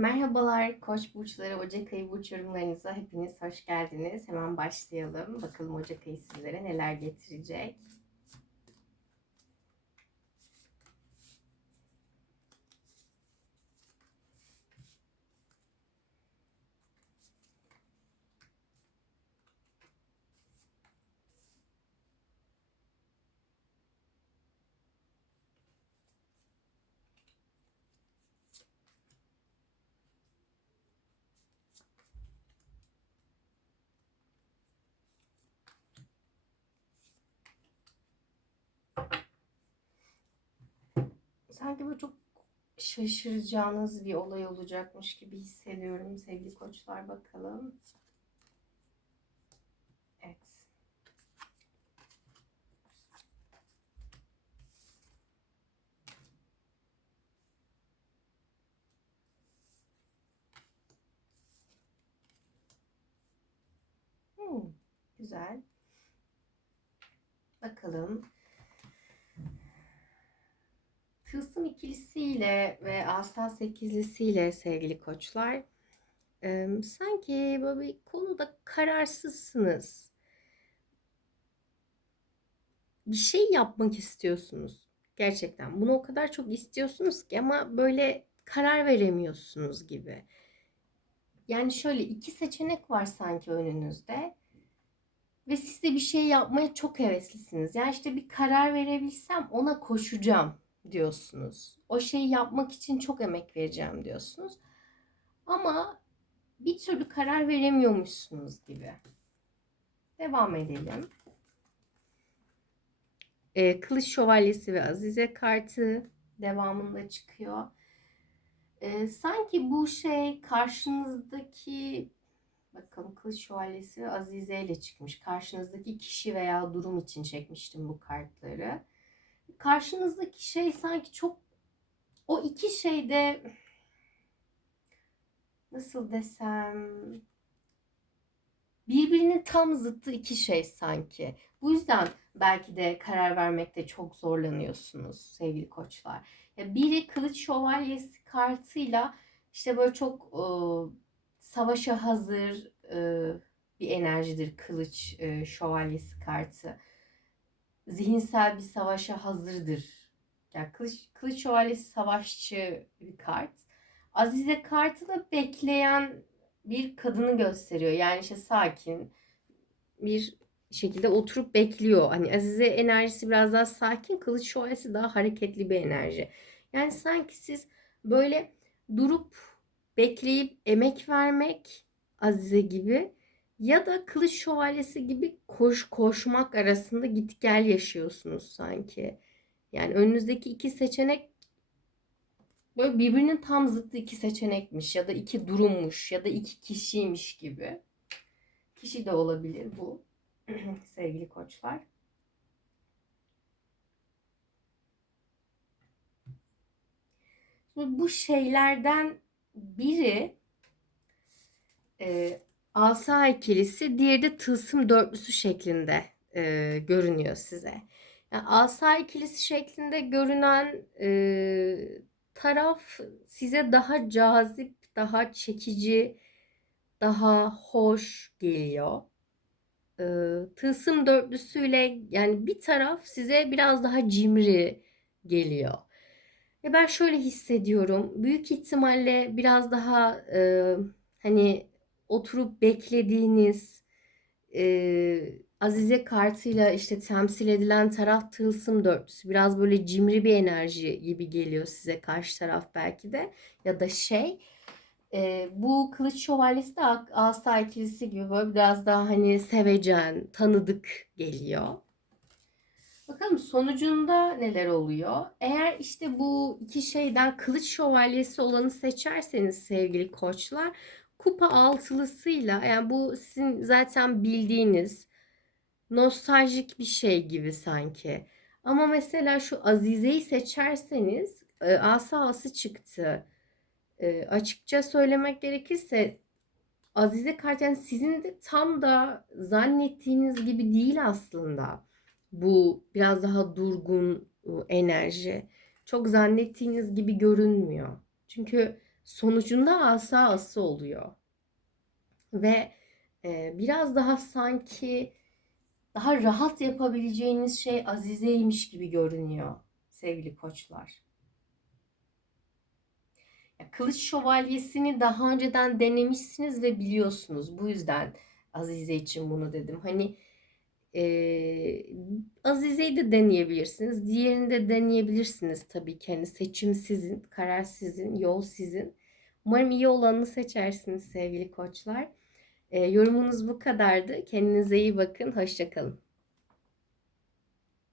Merhabalar Koç burçları Ocak ayı burç yorumlarınıza hepiniz hoş geldiniz. Hemen başlayalım. Bakalım Ocak ayı sizlere neler getirecek. Sanki böyle çok şaşıracağınız bir olay olacakmış gibi hissediyorum sevgili koçlar bakalım. Evet. Hmm, güzel. Bakalım. Tılsım ikilisiyle ve Asa sekizlisiyle sevgili koçlar e, sanki böyle bir konuda kararsızsınız. Bir şey yapmak istiyorsunuz. Gerçekten bunu o kadar çok istiyorsunuz ki ama böyle karar veremiyorsunuz gibi. Yani şöyle iki seçenek var sanki önünüzde ve siz de bir şey yapmaya çok heveslisiniz. Yani işte bir karar verebilsem ona koşacağım diyorsunuz. O şeyi yapmak için çok emek vereceğim diyorsunuz. Ama bir türlü karar veremiyormuşsunuz gibi. Devam edelim. Ee, Kılıç Şövalyesi ve Azize kartı devamında çıkıyor. Ee, sanki bu şey karşınızdaki bakalım Kılıç Şövalyesi ve Azize ile çıkmış. Karşınızdaki kişi veya durum için çekmiştim bu kartları karşınızdaki şey sanki çok o iki şeyde nasıl desem birbirinin tam zıttı iki şey sanki. Bu yüzden belki de karar vermekte çok zorlanıyorsunuz sevgili koçlar. Ya biri kılıç şövalyesi kartıyla işte böyle çok e, savaşa hazır e, bir enerjidir kılıç e, şövalyesi kartı zihinsel bir savaşa hazırdır. Yani kılıç, kılıç şövalyesi savaşçı bir kart. Azize kartı da bekleyen bir kadını gösteriyor. Yani işte sakin bir şekilde oturup bekliyor. Hani Azize enerjisi biraz daha sakin, kılıç şövalyesi daha hareketli bir enerji. Yani sanki siz böyle durup bekleyip emek vermek Azize gibi ya da kılıç şövalyesi gibi koş koşmak arasında git gel yaşıyorsunuz sanki. Yani önünüzdeki iki seçenek böyle birbirinin tam zıttı iki seçenekmiş ya da iki durummuş ya da iki kişiymiş gibi. Kişi de olabilir bu sevgili koçlar. Bu şeylerden biri e, asa ikilisi, diğeri de tılsım dörtlüsü şeklinde e, görünüyor size. Yani asa ikilisi şeklinde görünen e, taraf size daha cazip, daha çekici, daha hoş geliyor. E, tılsım dörtlüsüyle yani bir taraf size biraz daha cimri geliyor. Ve ben şöyle hissediyorum. Büyük ihtimalle biraz daha e, hani oturup beklediğiniz e, Azize kartıyla işte temsil edilen taraf tılsım dörtlüsü. Biraz böyle cimri bir enerji gibi geliyor size karşı taraf belki de. Ya da şey e, bu kılıç şövalyesi de asa ikilisi gibi böyle biraz daha hani sevecen, tanıdık geliyor. Bakalım sonucunda neler oluyor? Eğer işte bu iki şeyden kılıç şövalyesi olanı seçerseniz sevgili koçlar kupa altılısıyla yani bu sizin zaten bildiğiniz nostaljik bir şey gibi sanki. Ama mesela şu Azize'yi seçerseniz e, asası çıktı. E, açıkça söylemek gerekirse Azize kart yani sizin de tam da zannettiğiniz gibi değil aslında. Bu biraz daha durgun enerji. Çok zannettiğiniz gibi görünmüyor. Çünkü sonucunda asa ası oluyor. Ve e, biraz daha sanki daha rahat yapabileceğiniz şey Azize'ymiş gibi görünüyor sevgili koçlar. Ya, Kılıç şövalyesini daha önceden denemişsiniz ve biliyorsunuz. Bu yüzden Azize için bunu dedim. Hani eee Azize'yi de deneyebilirsiniz. Diğerini de deneyebilirsiniz tabii ki. Hani seçim sizin, karar sizin, yol sizin. Umarım iyi olanını seçersiniz sevgili koçlar. Eee, yorumunuz bu kadardı. Kendinize iyi bakın. Hoşça kalın.